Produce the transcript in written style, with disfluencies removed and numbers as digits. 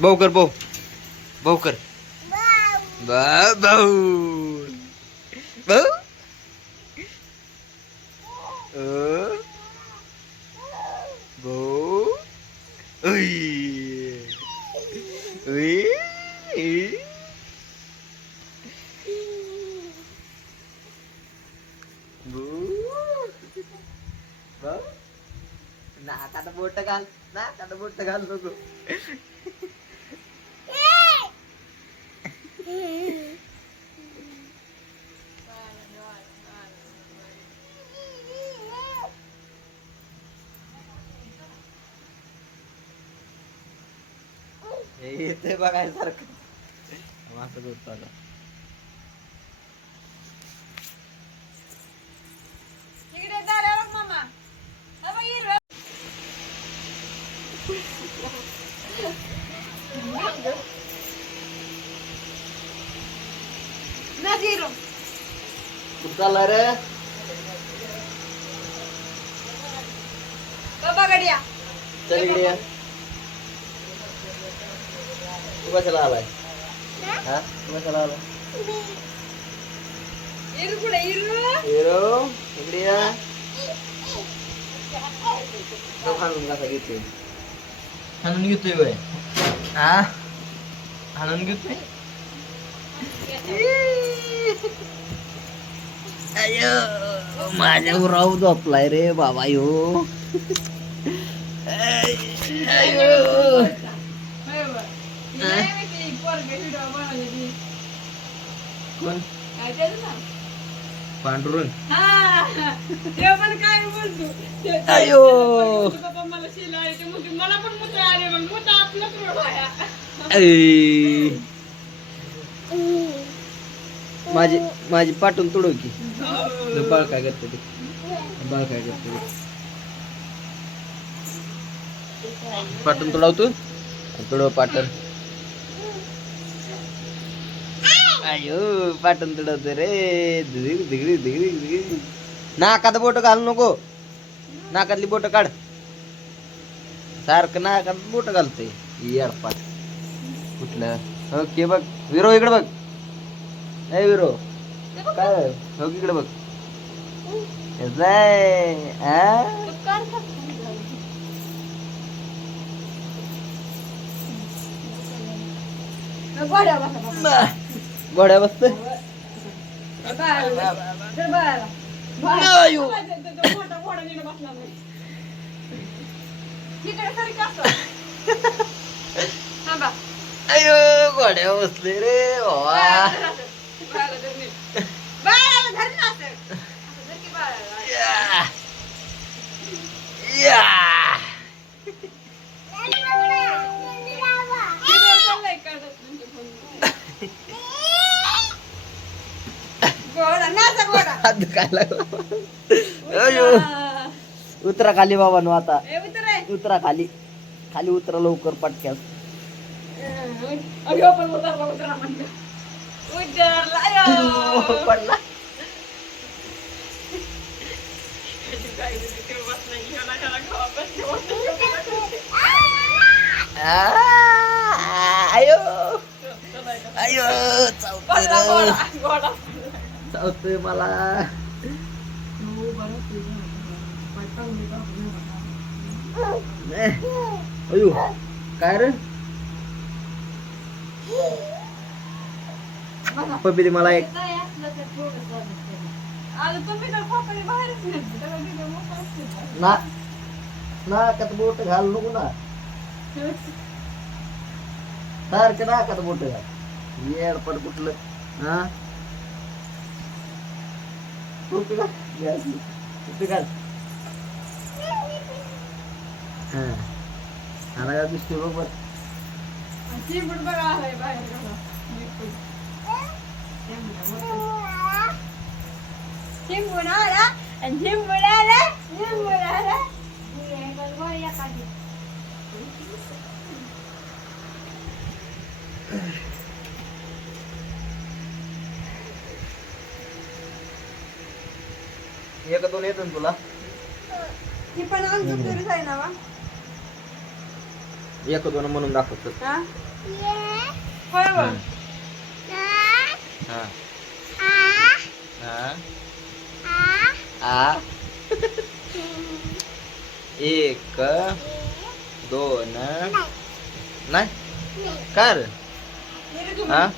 भाऊ कर भाऊ भाऊ कर भाऊ भाऊ भाऊ भाऊ उई उई नाकात बोट घाल नाकात बोट घाल नको ते बघायसारखं असं करतो आता कुठं चालला रे चल इकडे या तू कशाला आलाय हा तू कशाला आलाय हिरो इकडे या हाणून कसा घेतोय हाणून घेतोय वय हा हाणून घेतोय अयो माझ्या उराव झोपलाय रे बाबा यो अयो कोण पांडुरंग अयो माझी माझी पाठवून तोडव की बाळ काय करते ते बाळ काय करते पाठवून तोडावतो तोडव पाटण अयो पाटण तोडवतो रे दिगडी दिगडी दिगडी नाकात बोट घालू नको नाकातली बोट काढ सारखं नाकात बोट घालतोय येडपाट कुठलं ओके बघ विरो इकडे बघ ए विरो काय हो इकडे बघ गोड्या बसत अयो गोड्या बसले रे काय लागला उतरा खाली बाबा नो आता उतरा खाली खाली उतरा लवकर पटक्यात पडला आयो आयो चावतोय मला अयो काय रे पप्पी मला एक नाकात बोट घाल नको ना सारखं नाकात बोट घाल येडपट कुठलं हा टोपी घाल हा आला का दिसतोय बघ एक दोन येतो तुला ती पण अंग आहे ना एक दोन म्हणून दाखवतो. हा? होय होय. हा हा. एक दोन नाही कर गेली तू हा म्हण.